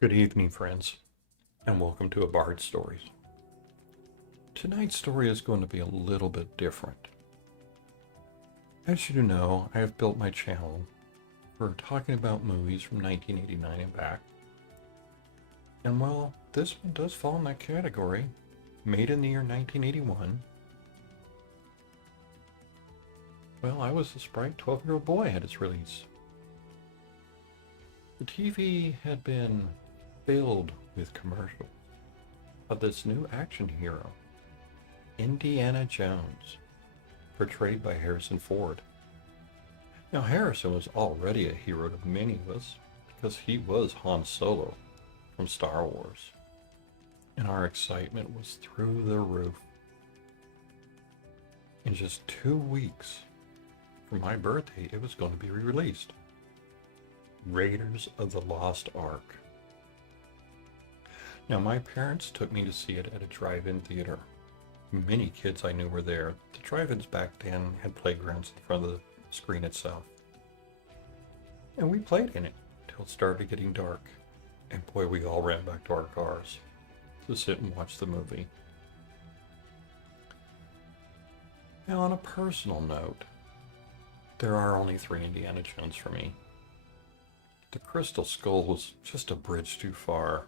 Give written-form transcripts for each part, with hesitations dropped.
Good evening, friends, and welcome to A Bard Stories. Tonight's story is going to be a little bit different. As you know, I have built my channel for talking about movies from 1989 and back. And well, this one does fall in that category, made in the year 1981. Well, I was a sprite 12-year-old boy at its release. The TV had been filled with commercials of this new action hero, Indiana Jones, portrayed by Harrison Ford. Now, Harrison was already a hero to many of us because he was Han Solo from Star Wars, and our excitement was through the roof. In just 2 weeks from my birthday, it was going to be re-released. Raiders of the Lost Ark. Now, my parents took me to see it at a drive-in theater. Many kids I knew were there. The drive-ins back then had playgrounds in front of the screen itself. And we played in it till it started getting dark. And boy, we all ran back to our cars to sit and watch the movie. Now, on a personal note, there are only 3 Indiana Jones for me. The Crystal Skull was just a bridge too far.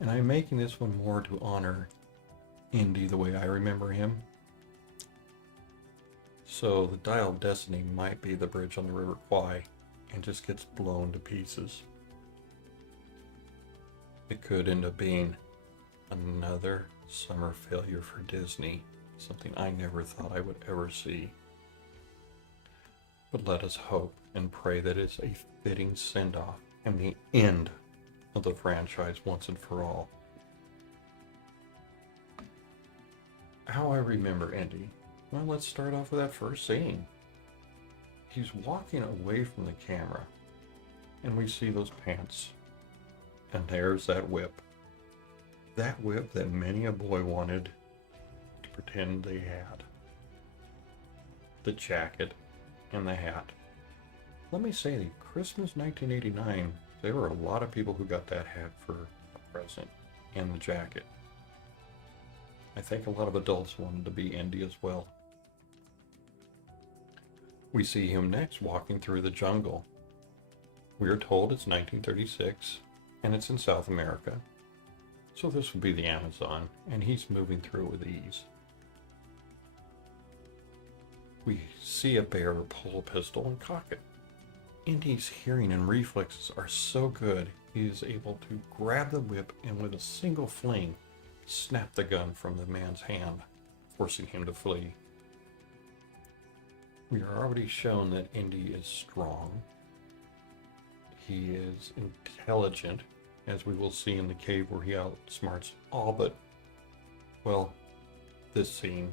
And I'm making this one more to honor Indy the way I remember him. So the Dial of Destiny might be the bridge on the River Kwai and just gets blown to pieces. It could end up being another summer failure for Disney, something I never thought I would ever see. But let us hope and pray that it's a fitting send-off and the end of the franchise once and for all. How I remember Indy? Well, let's start off with that first scene. He's walking away from the camera, and we see those pants. And there's that whip. That whip that many a boy wanted to pretend they had. The jacket and the hat. Let me say, Christmas 1989, there were a lot of people who got that hat for a present and the jacket. I think a lot of adults wanted to be Indy as well. We see him next walking through the jungle. We are told it's 1936 and it's in South America. So this would be the Amazon, and he's moving through with ease. We see a bear pull a pistol and cock it. Indy's hearing and reflexes are so good, he is able to grab the whip and with a single fling, snap the gun from the man's hand, forcing him to flee. We are already shown that Indy is strong. He is intelligent, as we will see in the cave where he outsmarts all but, well, this scene.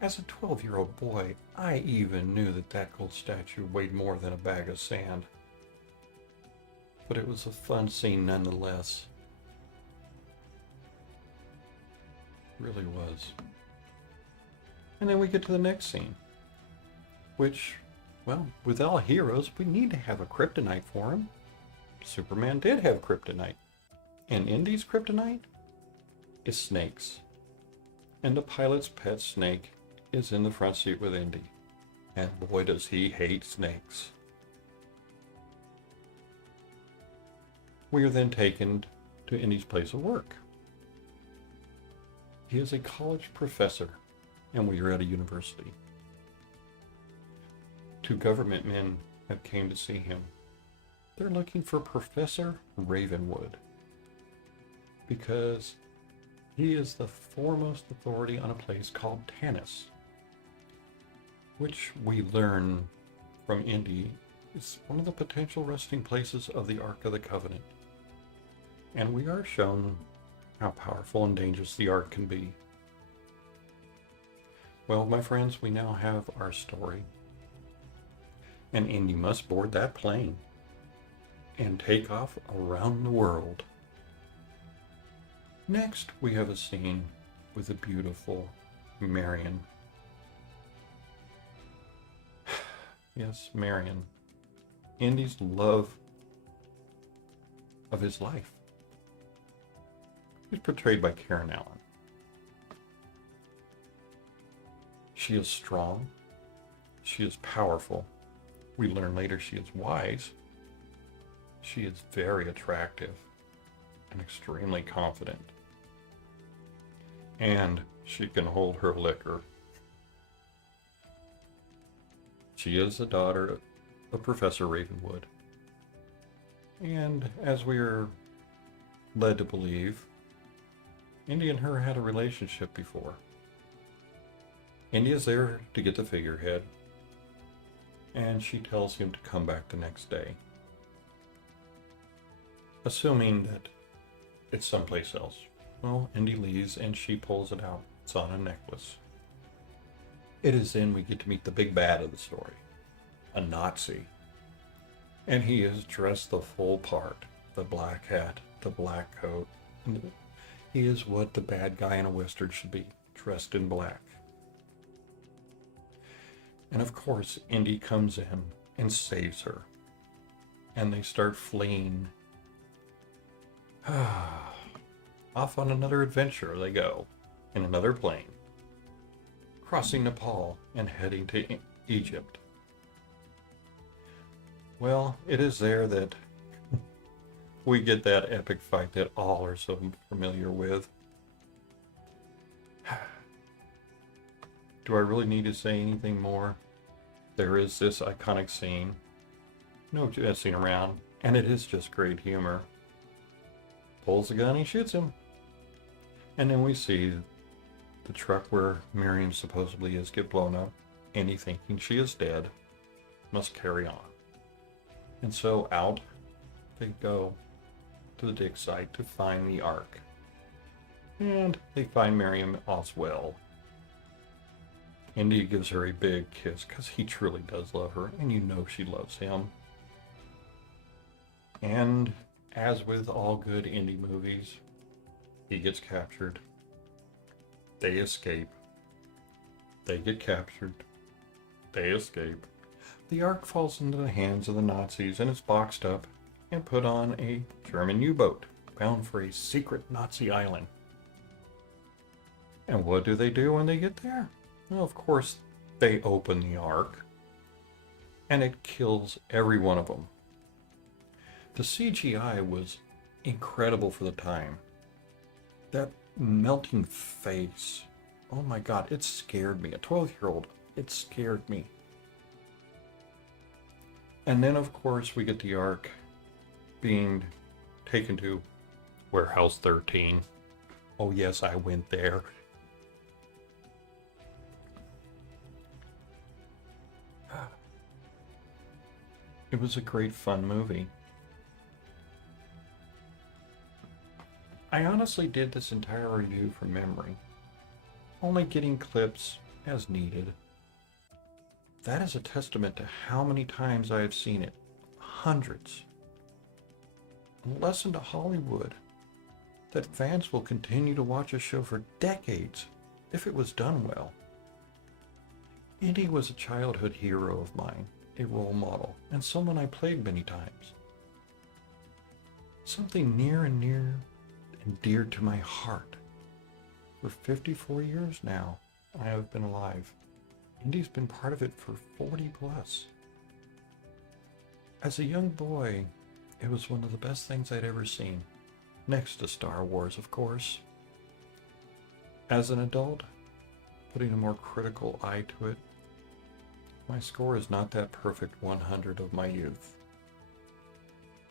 As a 12-year-old boy, I even knew that that gold statue weighed more than a bag of sand. But it was a fun scene nonetheless. It really was. And then we get to the next scene, which, well, with all heroes, we need to have a kryptonite for him. Superman did have kryptonite. And Indy's kryptonite is snakes. And the pilot's pet snake is in the front seat with Indy. And boy, does he hate snakes. We are then taken to Indy's place of work. He is a college professor, and we are at a university. 2 government men have came to see him. They're looking for Professor Ravenwood because he is the foremost authority on a place called Tanis, which we learn from Indy is one of the potential resting places of the Ark of the Covenant. And we are shown how powerful and dangerous the Ark can be. Well, my friends, we now have our story. And Indy must board that plane and take off around the world. Next, we have a scene with the beautiful Marion. Yes, Marion. Indy's love of his life. She's portrayed by Karen Allen. She is strong. She is powerful. We learn later she is wise. She is very attractive and extremely confident. And she can hold her liquor. She is the daughter of Professor Ravenwood. And as we are led to believe, Indy and her had a relationship before. Indy is there to get the figurehead, and she tells him to come back the next day, assuming that it's someplace else. Well, Indy leaves and she pulls it out. It's on a necklace. It is then we get to meet the big bad of the story, a Nazi. And he is dressed the full part, the black hat, the black coat. He is what the bad guy in a Western should be, dressed in black. And of course, Indy comes in and saves her. And they start fleeing. Off on another adventure they go, in another plane, crossing Nepal and heading to Egypt. Well, it is there that we get that epic fight that all are so familiar with. Do I really need to say anything more? There is this iconic scene. No messing around. And it is just great humor. Pulls the gun, he shoots him. And then we see the truck where Miriam supposedly is get blown up. Andy, thinking she is dead, must carry on. And so out they go to the dig site to find the Ark. And they find Miriam as well. Indy gives her a big kiss because he truly does love her, and you know she loves him. And as with all good Indy movies, he gets captured. They escape. They get captured. They escape. The Ark falls into the hands of the Nazis and is boxed up and put on a German U-boat bound for a secret Nazi island. And what do they do when they get there? Well, of course, they open the Ark and it kills every one of them. The CGI was incredible for the time. That melting face, oh my God, it scared me. A 12-year-old, it scared me. And then, of course, we get the Ark being taken to Warehouse 13. Oh yes, I went there. It was a great fun movie. I honestly did this entire review from memory, only getting clips as needed. That is a testament to how many times I have seen it. Hundreds. A lesson to Hollywood that fans will continue to watch a show for decades if it was done well. Indy was a childhood hero of mine, a role model, and someone I played many times. Something near and dear to my heart. For 54 years now, I have been alive. Indy's been part of it for 40 plus. As a young boy, it was one of the best things I'd ever seen, next to Star Wars, of course. As an adult, putting a more critical eye to it, my score is not that perfect 100 of my youth,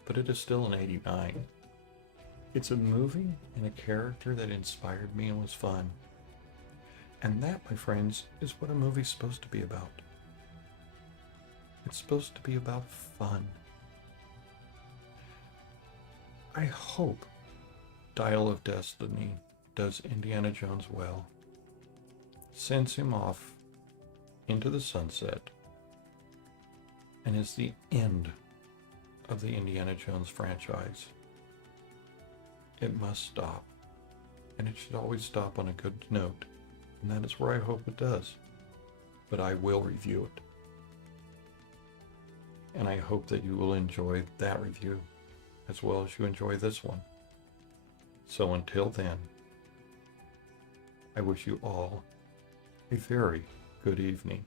but it is still an 89. It's a movie and a character that inspired me and was fun. And that, my friends, is what a movie's supposed to be about. It's supposed to be about fun. I hope Dial of Destiny does Indiana Jones well, sends him off into the sunset, and is the end of the Indiana Jones franchise. It must stop, and it should always stop on a good note, and that is where I hope it does. But I will review it, and I hope that you will enjoy that review as well as you enjoy this one. So until then, I wish you all a very good evening.